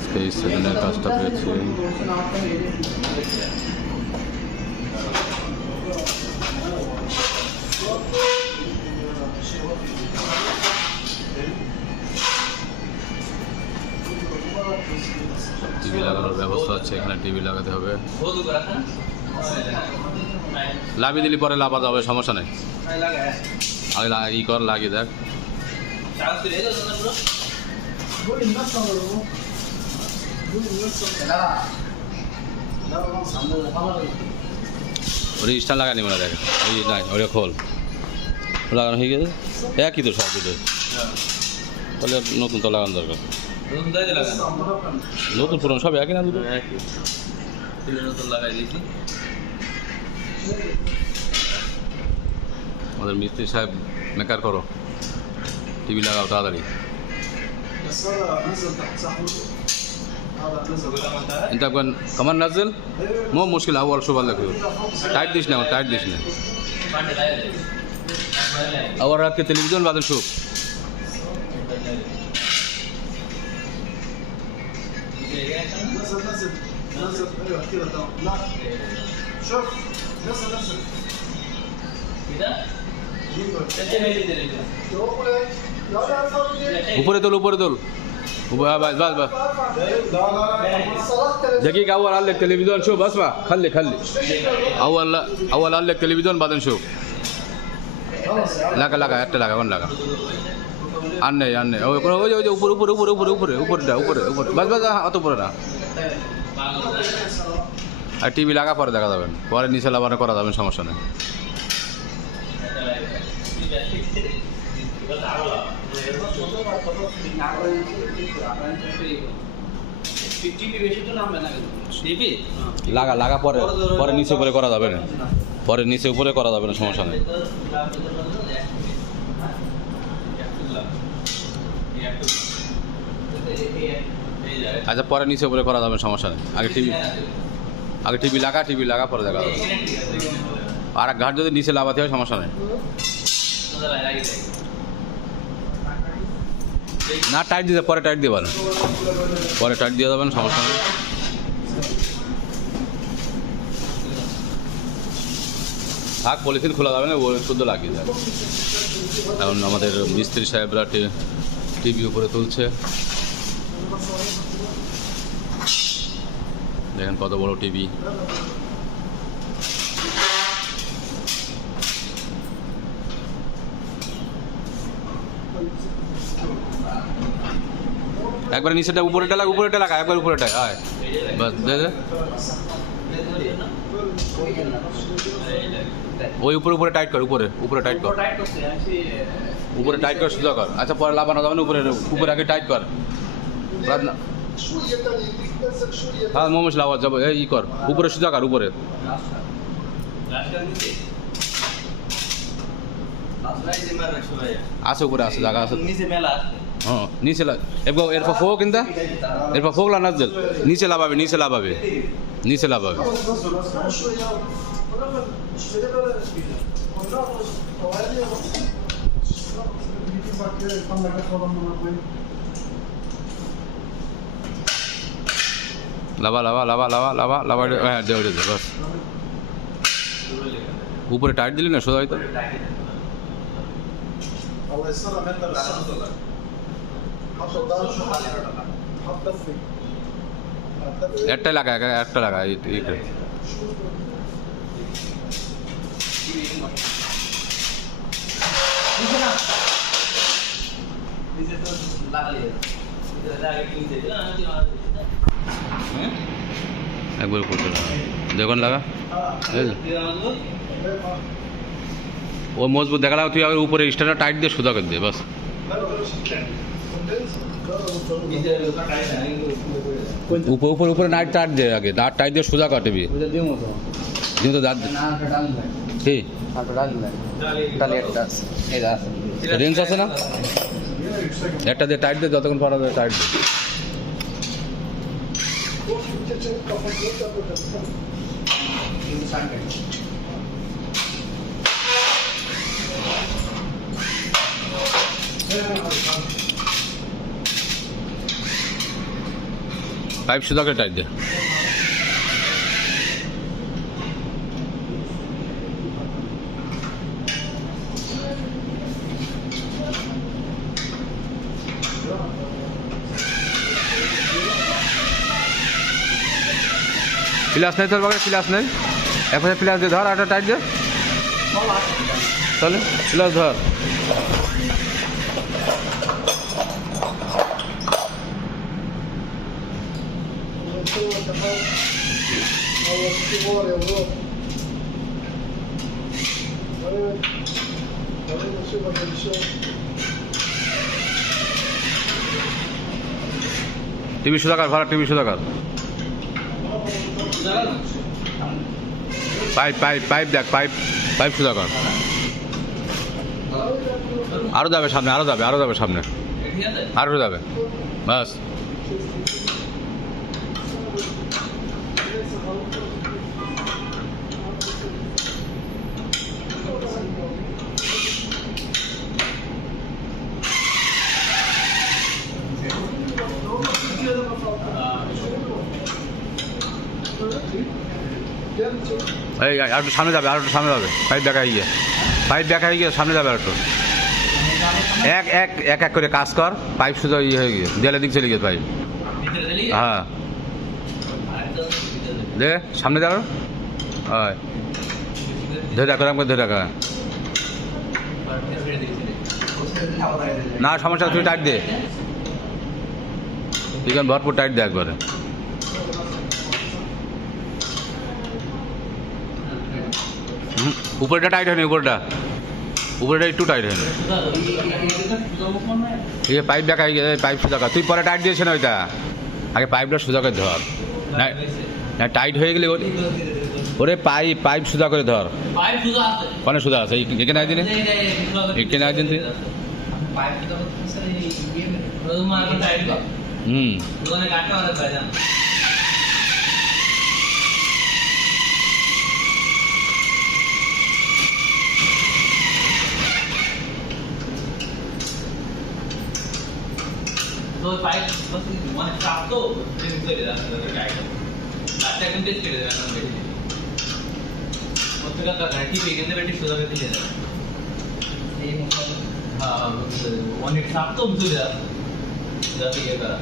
আজকে এই সেদিনের কাজটা পেয়েছি। টিভি লাগানোর ব্যবস্থা আছে, এখানে টিভি লাগাতে হবে। লাভিয়ে দিলি পরে লাভা যাবে, সমস্যা নেই। আগে ই কর, লাগিয়ে দেখ। ওটা স্টার লাগানি মনে দেখ, ওই নাই ওটা খোল লাগানো হয়ে গেছে। একই তো সব দুটো, তাহলে নতুন তো লাগানো দরকার। নতুন পুরনো সব একই না, দুটো একই। নতুন লাগাই দিয়েছি। আমাদের মিস্ত্রি সাহেব মেকার করো, টিভি লাগাও তাড়াতাড়ি। انت كمان نزل مو مشكلة اول شو بالك टाइट दिस ना टाइट दिस ना اول رات के टेलीविजन بعدين شوف نزل ايوه كده تمام لا شوف نزل كده ऊपर তোল ऊपर তোল بس بس بس دقيقة أول قال لك تلفزيون شوف اسمع خلي أول قال لك تلفزيون بعدين شوف লাগা একটা লাগা কোন লাগা আর নেই ওই ওই উপরে উপরে উপরে উপরে উপরে উপরেটা উপরে উপরে বাস বাস অত উপরে না। আর টিভি লাগা পরে দেখা যাবেন, পরে নিচে লাগানো করা যাবেন, সমস্যা নেই। লাগা লাগা পরে পরে নিচে উপরে করা যাবে না, পরে নিচে উপরে করা যাবে না, সমস্যা নেই। আচ্ছা পরে নিচে উপরে করা যাবে, সমস্যা নেই। আগে টিভি লাগা পরে দেখা যাবে। আর এক ঘাট যদি নিচে লাগাতে হয় সমস্যা নেই। না টাইট দিতে পরে টাইট দিয়ে পারেন, পরে টাইট দিয়ে যাবেন, সমস্যা নেই। থাক পলিথিন খোলা যাবে না, ও শুদ্ধ লাগিয়ে যাবে। এখন আমাদের মিস্ত্রি সাহেবরা টিভি উপরে তুলছে, দেখেন কত বড় টিভি। একবার নিচেটা উপরেটা লাগা একবার উপরেটা আয় বাস দে দে ওই উপরে টাইট কর, উপরে টাইট কর, উপরে টাইট কর, সোজা কর। আচ্ছা পরে লাগানো যাবে না, উপরে আগে টাইট কর। হ্যাঁ মোমোস লাগাও যাবো, এই কর উপরে সোজা কর, উপরে আছে, উপরে আছে জায়গা আছে। हाँ नीचे ला एरपा फोक इंदा एरपा फोक ला नजल नीचे लाभावे लावा दे बस ऊपर टाइट दिली ना सोजा একটা লাগা এইটা একবার করতে দেখুন লাগা ও মজবুত দেখা তুই আবার উপরে স্টারটা টাইট দিয়ে সোজা করে দে বাস। ऊपर नाइट टाइट दे आगे नाट टाइट दे सोजा काटे भी दियो तो दाद ठीक रेंज আছে না একটা দে টাইট দে যতক্ষণ পারা যায় টাইট দে। পাইপ সুদা করে টাইট দে। প্লাস নেই তোর বাগে, প্লাস নেই, একপাশে প্লাস দিয়ে ধর, আটা টাইট দে, তাহলে প্লাস ধর। টিভি সুদাকার ভাড়া, টিভি সুদাকার, পাইপ পাইপ পাইপ দেখ, পাইপ পাইপ সুদাকার, আরো যাবে সামনে, আরো যাবে, আরো যাবে সামনে, আরো যাবে, বাস। এই আর একটু সামনে যাবে, আর একটু সামনে যাবে, পাইপ দেখা গিয়ে, পাইপ দেখা গিয়ে সামনে যাবে আর একটু। এক এক এক এক করে কাজ কর, পাইপ শুধু ইয়ে হয়ে গিয়ে দেয়ালের দিক চলে গিয়ে পাইপ। হ্যাঁ দে সামনে যাও, হয় ধরে রাখো, আমাকে ধরে রাখা, না সমস্যা, তুই টাইট দে, তুই কেন ভরপুর টাইট দে একবারে। উপরেটা টাইট হয়নি, উপরেটা উপরেটা একটু টাইট হয়নি, ঠিক আছে। পাইপ দেখা গিয়ে, পাইপ সোজা কর, তুই পরে টাইট দিয়েছে না ওইটা, আগে পাইপটা সোজা করে ধর, না টাইট হয়ে গেলে ওরে পাইপ পাইপ সোজা করে ধর, অনেক সোজা আছে, এখানে একদিন, এখানে একদিন তুই তো পাইপ মানে চাপ তো চলে যাচ্ছে গাড়িটা রাস্তা একদম টেস্ট করে দেবে এখন বেশি প্রত্যেকটা গাড়ি এখানে বেশি সোজা করে দিয়ে দেবে এই হ্যাঁ অনেক চাপ তো চলে যাচ্ছে যাতে ইয়ে করা